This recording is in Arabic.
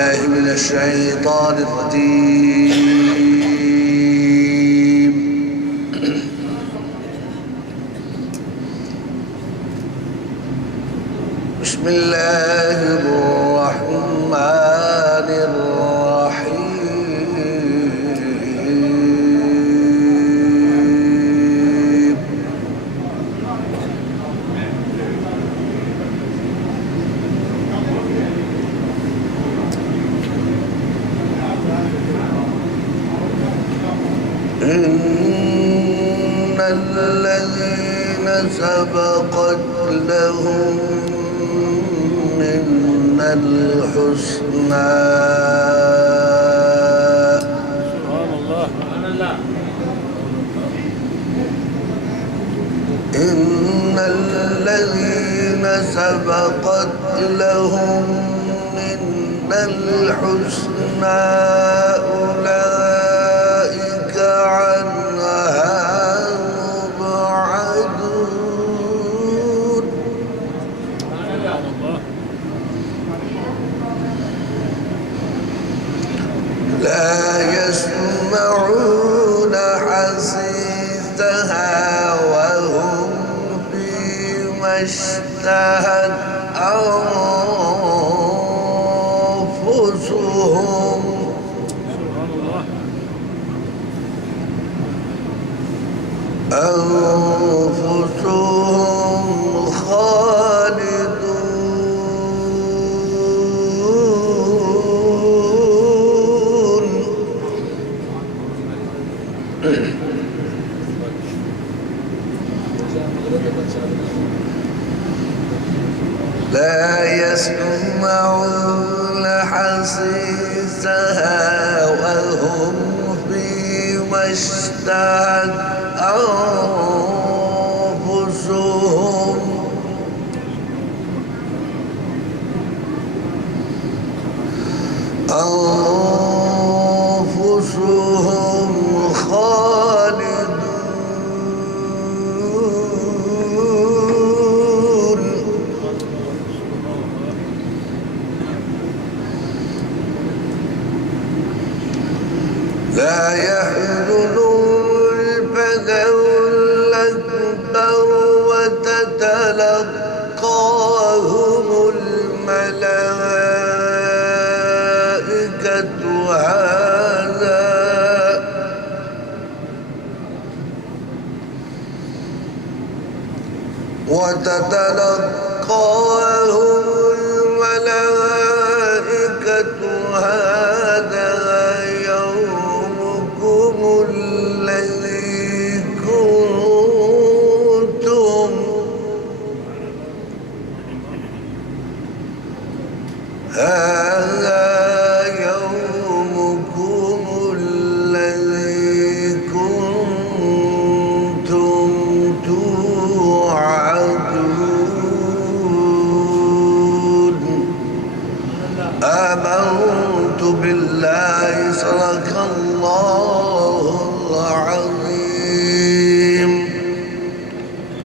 بالله من الشيطان الرجيم. بسم الله الرحمن الرحيم. إن الذين سبقت لهم من الحسنى إن الذين سبقت لهم من الحسنى أولئك عنها مبعدون. لا يسمعون حسيسها وهم فيما اشتهت أنفسهم خالدون. لا يسمعون حسيسها وهم فيما اشتهت أنفسهم خالدون. لا يحزنهم الفزع الأكبر وتتلقاهم الملائكة هذا يومكم الذي كنتم توعدون. آمنت بالله صدق الله العظيم.